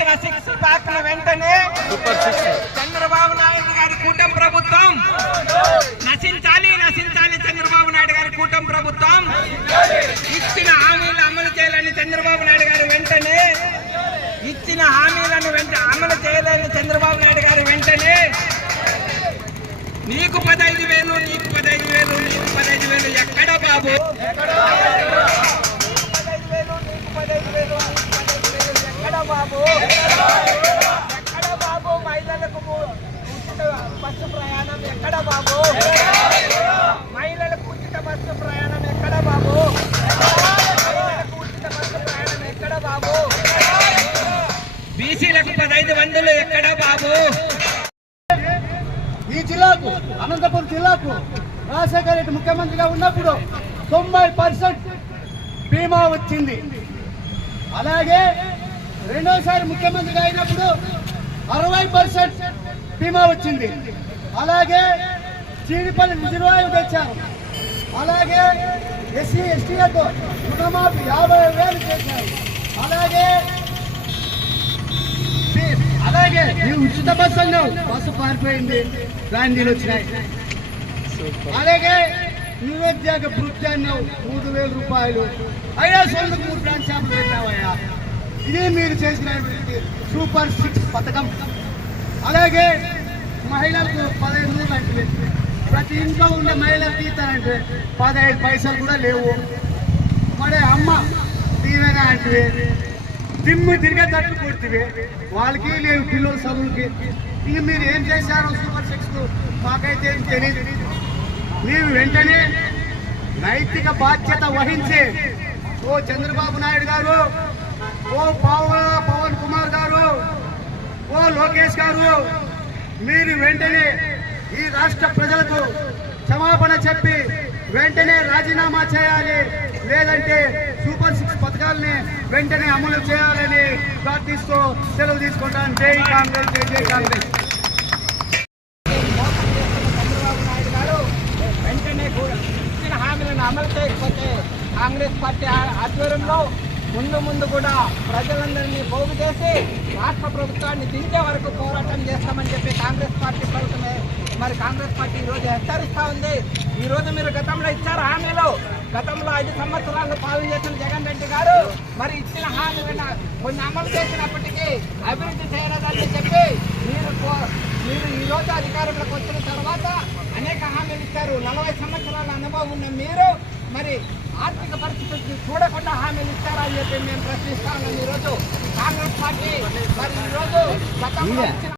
ఇచ్చిన six pack వెంటనే చంద్రబాబు నాయుడు గారి కూటమి ప్రభుత్వం. నశించాలి నశించాలి చంద్రబాబు నాయుడు గారి కూటమి ప్రభుత్వం. ఇచ్చిన హామీలు అమలు చేయాలని చంద్రబాబు నాయుడు గారు వెంటనే ఇచ్చిన హామీలను వెంట అమలు చేయలేని చంద్రబాబు నాయుడు గారు వెంటనే నీకు పదహైదు వేలు నీకు పదహైదు వేలు నీకు పదహైదు వేలు ఎక్కడ బాబు? బాబు. ఎక్కడ బాబు? మహిళలకు ఉచిత బస్సు ప్రయాణం ఎక్కడ బాబు? మహిళలకు ఉచిత బస్సు ప్రయాణం ఎక్కడ బాబు? మహిళలకు ఉచిత బస్సు ప్రయాణం ఎక్కడ బాబు? బీసీలకు పదహైదు వందలు ఎక్కడ బాబు? ఈ జిల్లాకు అనంతపురం జిల్లాకు రాజశేఖర రెడ్డి ముఖ్యమంత్రిగా ఉన్నప్పుడు తొంభై పర్సెంట్ బీమా వచ్చింది. అలాగే రెండోసారి ముఖ్యమంత్రిగా అయినప్పుడు అరవై పర్సెంట్ బీమా వచ్చింది. అలాగే చీడిపల్లి రిజర్వాయర్ తెచ్చారు. అలాగే ఎస్సీ ఎస్టీలతో రుణమాఫీ యాభై వేలు చేశారు. అలాగే అలాగే ఈ ఉచిత బస్సు అన్నావు బస్సు పారిపోయింది. బ్రాండీలు వచ్చినాయి. అలాగే నిరుద్యోగ అన్నావు మూడు వేల రూపాయలు. అయినా సొంత మూడు షాపులు పెట్టావయ్యా. ఇది మీరు చేసినటువంటి సూపర్ సిక్స్ పథకం. అలాగే మహిళలకు పదహైదు నూరు అంటే ప్రతి ఇంట్లో ఉన్న మహిళలకు ఇస్తారంటే పదహైదు పైసలు కూడా లేవు. మరి అమ్మ దీవెన అంటే దిమ్ము తిరిగే తట్టు కొడుతుంది వాళ్ళకి లేవు పిల్లల చదువులకి. ఇక మీరు ఏం చేశారో సూపర్ సిక్స్ మాకైతే ఏం తెలియదు మీరు వెంటనే నైతిక బాధ్యత వహించి ఓ చంద్రబాబు నాయుడు గారు ఓ పవన్ పవన్ కుమార్ గారు ఓ లోకేష్ గారు మీరు వెంటనే ఈ రాష్ట్ర ప్రజలకు క్షమాపణ చెప్పి వెంటనే రాజీనామా చేయాలి. లేదంటే సూపర్ సిక్స్ పథకాలని వెంటనే అమలు చేయాలని ప్రార్థిస్తూ సెలవు తీసుకుంటాను. జై కాంగ్రెస్ జై జై కాంగ్రెస్. గారు వెంటనే ఇచ్చిన హామీలను అమలు చేయకపోతే కాంగ్రెస్ పార్టీ ఆధ్వర్యంలో ముందు ముందు కూడా ప్రజలందరినీ పోగు చేసి రాష్ట్ర ప్రభుత్వాన్ని దించే వరకు పోరాటం చేస్తామని చెప్పి కాంగ్రెస్ పార్టీ ప్రభుత్వమే మరి కాంగ్రెస్ పార్టీ ఈరోజు హెచ్చరిస్తూ ఉంది. ఈరోజు మీరు గతంలో ఇచ్చారు హామీలు. గతంలో ఐదు సంవత్సరాలు పాలన చేసిన జగన్ రెడ్డి గారు మరి ఇచ్చిన హామీలను కొన్ని అమలు చేసినప్పటికీ అభివృద్ధి చేయలేదని చెప్పి మీరు కో- మీరు ఈరోజు అధికారంలోకి వచ్చిన తర్వాత అనేక హామీలు ఇచ్చారు. నలభై సంవత్సరాల అనుభవం ఉన్న మీరు మరి ఆర్థిక పరిస్థితులు చూడకుండా హామీలు ఇచ్చారా అని చెప్పి మేము ప్రశ్నిస్తా ఉన్నాం ఈరోజు కాంగ్రెస్ పార్టీ మరి ఈరోజు గతంలో ఇచ్చిన